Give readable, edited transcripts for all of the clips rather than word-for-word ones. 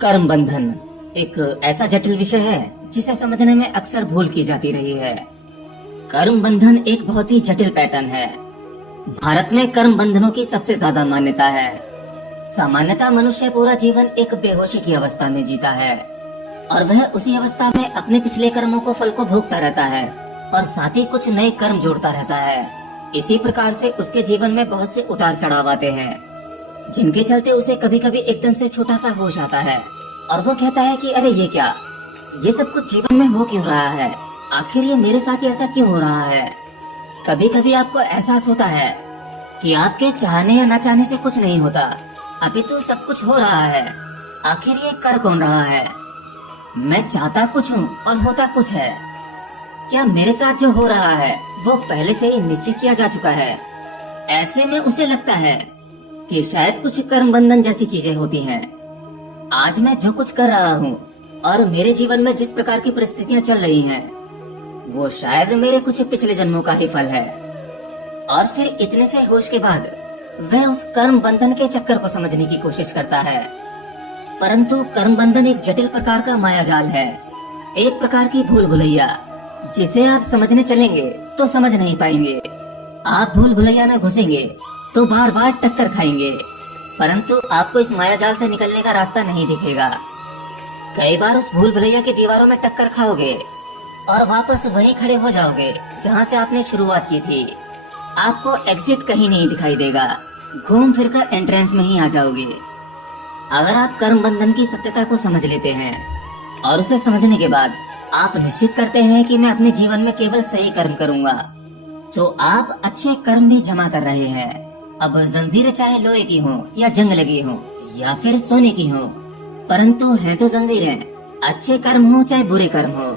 कर्म बंधन एक ऐसा जटिल विषय है जिसे समझने में अक्सर भूल की जाती रही है। कर्म बंधन एक बहुत ही जटिल पैटर्न है। भारत में कर्म बंधनों की सबसे ज्यादा मान्यता है। सामान्यतः मनुष्य पूरा जीवन एक बेहोशी की अवस्था में जीता है और वह उसी अवस्था में अपने पिछले कर्मों को फल को भोगता रहता है और साथ ही कुछ नए कर्म जोड़ता रहता है। इसी प्रकार से उसके जीवन में बहुत से उतार चढ़ाव आते हैं, जिनके चलते उसे कभी कभी एकदम से छोटा सा होश आता है और वो कहता है कि अरे ये क्या, ये सब कुछ जीवन में हो क्यों रहा है, आखिर ये मेरे साथ ही ऐसा क्यों हो रहा है। कभी कभी आपको एहसास होता है कि आपके चाहने या न चाहने से कुछ नहीं होता, अभी तो सब कुछ हो रहा है। आखिर ये कर कौन रहा है? मैं चाहता कुछ हूँ और होता कुछ है। क्या मेरे साथ जो हो रहा है वो पहले से ही निश्चित किया जा चुका है? ऐसे में उसे लगता है कि शायद कुछ कर्म बंधन जैसी चीजें होती हैं। आज मैं जो कुछ कर रहा हूँ और मेरे जीवन में जिस प्रकार की परिस्थितियां चल रही हैं, वो शायद मेरे कुछ पिछले जन्मों का ही फल है। और फिर इतने से होश के बाद वह उस कर्म बंधन के चक्कर को समझने की कोशिश करता है। परंतु कर्म बंधन एक जटिल प्रकार का माया जाल है, एक प्रकार की भूल भुलैया, जिसे आप समझने चलेंगे तो समझ नहीं पाएंगे। आप भूल भुलैया में घुसेंगे तो बार बार टक्कर खाएंगे, परंतु आपको इस माया जाल से निकलने का रास्ता नहीं दिखेगा। कई बार उस भूल भुलैया की दीवारों में टक्कर खाओगे और वापस वहीं खड़े हो जाओगे जहां से आपने शुरुआत की थी। आपको एग्जिट कहीं नहीं दिखाई देगा, घूम फिर कर एंट्रेंस में ही आ जाओगे। अगर आप कर्म बंधन की सत्यता को समझ लेते हैं और उसे समझने के बाद आप निश्चित करते हैं कि मैं अपने जीवन में केवल सही कर्म करूंगा, तो आप अच्छे कर्म भी जमा कर रहे हैं। अब जंजीरें चाहे लोहे की हो या जंग लगी हो या फिर सोने की हो, परंतु है तो जंजीरें। अच्छे कर्म हो चाहे बुरे कर्म हो,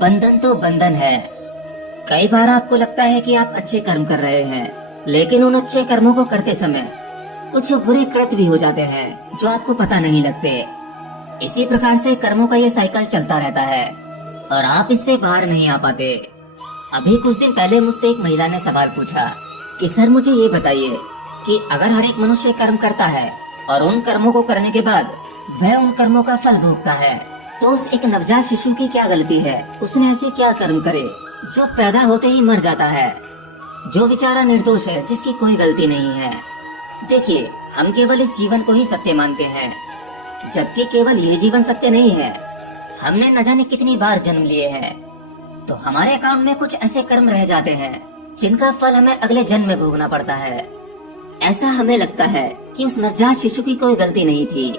बंधन तो बंधन है। कई बार आपको लगता है कि आप अच्छे कर्म कर रहे हैं, लेकिन उन अच्छे कर्मों को करते समय कुछ बुरे कृत्य भी हो जाते हैं जो आपको पता नहीं लगते। इसी प्रकार से कर्मों का ये साइकिल चलता रहता है और आप इससे बाहर नहीं आ पाते। अभी कुछ दिन पहले मुझसे एक महिला ने सवाल पूछा कि सर मुझे ये बताइए कि अगर हर एक मनुष्य कर्म करता है और उन कर्मों को करने के बाद वह उन कर्मों का फल भोगता है, तो उस एक नवजात शिशु की क्या गलती है? उसने ऐसे क्या कर्म करे जो पैदा होते ही मर जाता है, जो बेचारा निर्दोष है, जिसकी कोई गलती नहीं है। देखिए, हम केवल इस जीवन को ही सत्य मानते हैं, जबकि केवल ये जीवन सत्य नहीं है। हमने न जाने कितनी बार जन्म लिए हैं, तो हमारे अकाउंट में कुछ ऐसे कर्म रह जाते हैं जिनका फल हमें अगले जन्म में भोगना पड़ता है। ऐसा हमें लगता है कि उस नवजात शिशु की कोई गलती नहीं थी,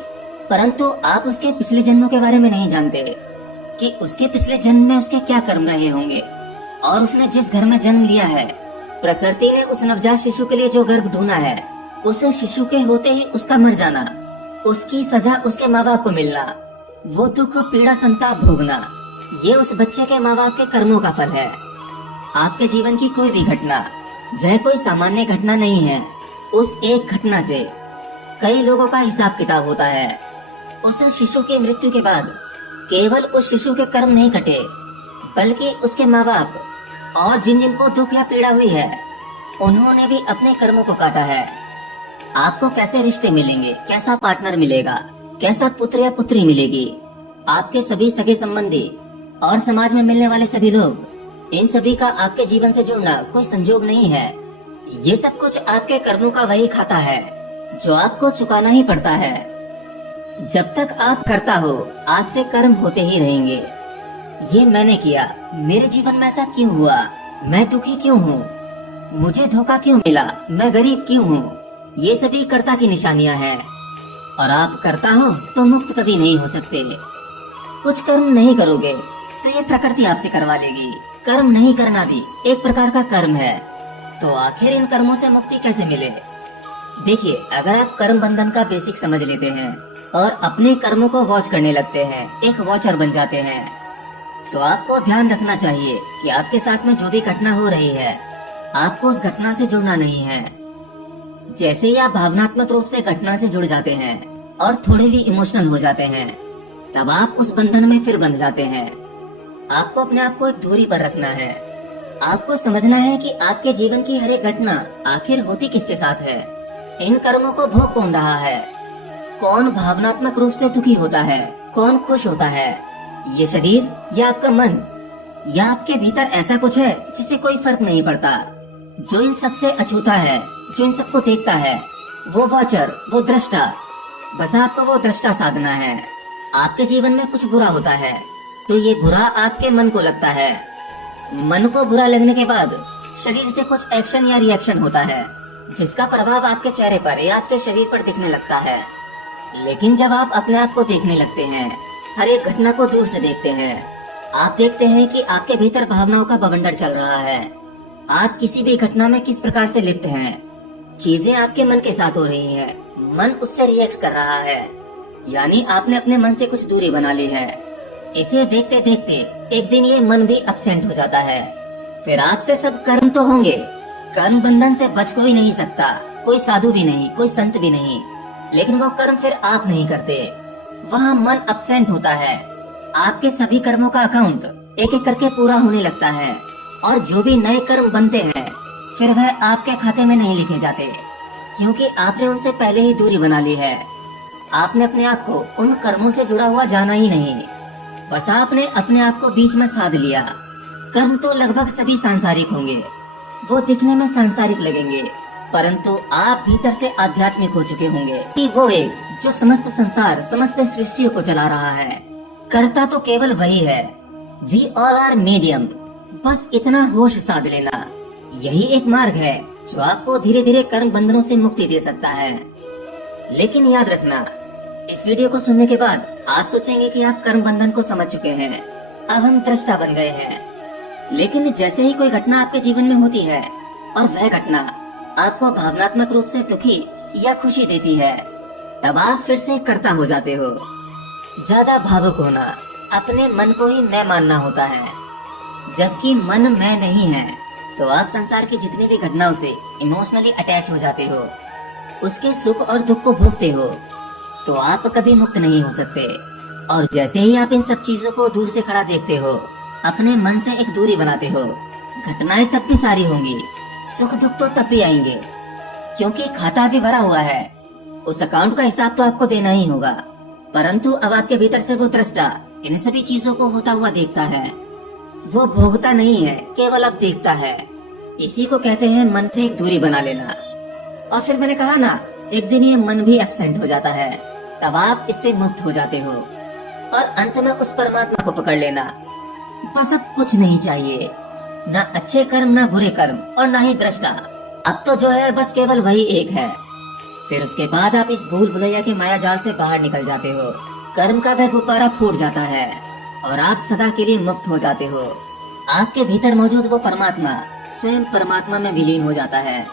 परंतु आप उसके पिछले जन्मों के बारे में नहीं जानते कि उसके पिछले जन्म में उसके क्या कर्म रहे होंगे। और उसने जिस घर में जन्म लिया है, प्रकृति ने उस नवजात शिशु के लिए जो गर्भ ढूंढा है, उस शिशु के होते ही उसका मर जाना, उसकी सजा उसके माँ बाप को मिलना, वो दुख पीड़ा संताप भोगना, ये उस बच्चे के माँ बाप के कर्मों का फल है। आपके जीवन की कोई भी घटना वह कोई सामान्य घटना नहीं है। उस एक घटना से कई लोगों का हिसाब किताब होता है। उस शिशु की मृत्यु के बाद केवल उस शिशु के कर्म नहीं कटे, बल्कि उसके माँ बाप और जिन जिन को दुख या पीड़ा हुई है, उन्होंने भी अपने कर्मों को काटा है। आपको कैसे रिश्ते मिलेंगे, कैसा पार्टनर मिलेगा, कैसा पुत्र या पुत्री मिलेगी, आपके सभी सगे संबंधी और समाज में मिलने वाले सभी लोग, इन सभी का आपके जीवन से जुड़ना कोई संजोग नहीं है। ये सब कुछ आपके कर्मों का वही खाता है जो आपको चुकाना ही पड़ता है। जब तक आप करता हो, आपसे कर्म होते ही रहेंगे। ये मैंने किया, मेरे जीवन में ऐसा क्यों हुआ, मैं दुखी क्यों हूँ, मुझे धोखा क्यों मिला, मैं गरीब क्यों हूँ, ये सभी कर्ता की निशानियां हैं। और आप करता हो तो मुक्त कभी नहीं हो सकते। कुछ कर्म नहीं करोगे तो ये प्रकृति आपसे करवा लेगी। कर्म नहीं करना भी एक प्रकार का कर्म है, तो आखिर इन कर्मों से मुक्ति कैसे मिले? देखिए, अगर आप कर्म बंधन का बेसिक समझ लेते हैं और अपने कर्मों को वॉच करने लगते हैं, एक वॉचर बन जाते हैं, तो आपको ध्यान रखना चाहिए कि आपके साथ में जो भी घटना हो रही है, आपको उस घटना से जुड़ना नहीं है। जैसे ही आप भावनात्मक रूप से घटना से जुड़ जाते हैं और थोड़े भी इमोशनल हो जाते हैं, तब आप उस बंधन में फिर बंध जाते हैं। आपको अपने आप को एक दूरी पर रखना है। आपको समझना है कि आपके जीवन की हर एक घटना आखिर होती किसके साथ है, इन कर्मों को भोग कौन रहा है, कौन भावनात्मक रूप से दुखी होता है, कौन खुश होता है, ये शरीर या आपका मन, या आपके भीतर ऐसा कुछ है जिससे कोई फर्क नहीं पड़ता, जो इन सबसे अछूता है, जो इन सबको देखता है, वो वॉचर, वो दृष्टा। बस आपको वो दृष्टा साधना है। आपके जीवन में कुछ बुरा होता है तो ये बुरा आपके मन को लगता है। मन को बुरा लगने के बाद शरीर से कुछ एक्शन या रिएक्शन होता है, जिसका प्रभाव आपके चेहरे पर या आपके शरीर पर दिखने लगता है। लेकिन जब आप अपने आप को देखने लगते हैं, हर एक घटना को दूर से देखते हैं, आप देखते हैं कि आपके भीतर भावनाओं का बवंडर चल रहा है। आप किसी भी घटना में किस प्रकार से लिप्त हैं, चीजें आपके मन के साथ हो रही हैं, मन उससे रिएक्ट कर रहा है, यानी आपने अपने मन से कुछ दूरी बना ली है। इसे देखते देखते एक दिन ये मन भी अपसेंट हो जाता है। फिर आपसे सब कर्म तो होंगे, कर्म बंधन से बच कोई नहीं सकता, कोई साधु भी नहीं, कोई संत भी नहीं, लेकिन वो कर्म फिर आप नहीं करते। वहाँ मन अपसेंट होता है। आपके सभी कर्मों का अकाउंट एक एक करके पूरा होने लगता है, और जो भी नए कर्म बनते हैं फिर वह आपके खाते में नहीं लिखे जाते, क्योंकि आपने उनसे पहले ही दूरी बना ली है। आपने अपने आप को उन कर्मों से जुड़ा हुआ जाना ही नहीं, बस आपने अपने आप को बीच में साध लिया। कर्म तो लगभग सभी सांसारिक होंगे, वो दिखने में सांसारिक लगेंगे, परंतु आप भीतर से आध्यात्मिक हो चुके होंगे कि वो एक जो समस्त संसार, समस्त सृष्टियों को चला रहा है। करता तो केवल वही है। We all are medium. बस इतना होश साध लेना, यही एक मार्ग है जो आपको धीरे धीरे कर्म बंधनों से मुक्ति दे सकता है। लेकिन याद रखना, इस वीडियो को सुनने के बाद आप सोचेंगे कि आप कर्म बंधन को समझ चुके हैं, अब हम दृष्टा बन गए हैं। लेकिन जैसे ही कोई घटना आपके जीवन में होती है और वह घटना आपको भावनात्मक रूप से दुखी या खुशी देती है, तब आप फिर से कर्ता हो जाते हो। ज्यादा भावुक होना, अपने मन को ही मैं मानना होता है। जबकि मन मैं नहीं है तो आप संसार की जितनी भी घटनाओं से इमोशनली अटैच हो जाते हो, उसके सुख और दुख को भोगते हो, तो आप कभी मुक्त नहीं हो सकते। और जैसे ही आप इन सब चीजों को दूर से खड़ा देखते हो, अपने मन से एक दूरी बनाते हो, घटनाएं तब भी सारी होंगी, सुख दुख तो तब भी आएंगे, क्योंकि खाता भी भरा हुआ है, उस अकाउंट का हिसाब तो आपको देना ही होगा। परंतु अब आपके भीतर से वो दृष्टा इन सभी चीजों को होता हुआ देखता है, वो भोगता नहीं है, केवल अब देखता है। इसी को कहते हैं मन से एक दूरी बना लेना। और फिर मैंने कहा ना, एक दिन ये मन भी एब्सेंट हो जाता है, तब आप इससे मुक्त हो जाते हो और अंत में उस परमात्मा को पकड़ लेना। बस अब कुछ नहीं चाहिए, ना अच्छे कर्म, ना बुरे कर्म, और ना ही दृष्टा। अब तो जो है बस केवल वही एक है। फिर उसके बाद आप इस भूल भुलैया के माया जाल से बाहर निकल जाते हो, कर्म का वह गुब्बारा फूट जाता है और आप सदा के लिए मुक्त हो जाते हो। आपके भीतर मौजूद वो परमात्मा स्वयं परमात्मा में विलीन हो जाता है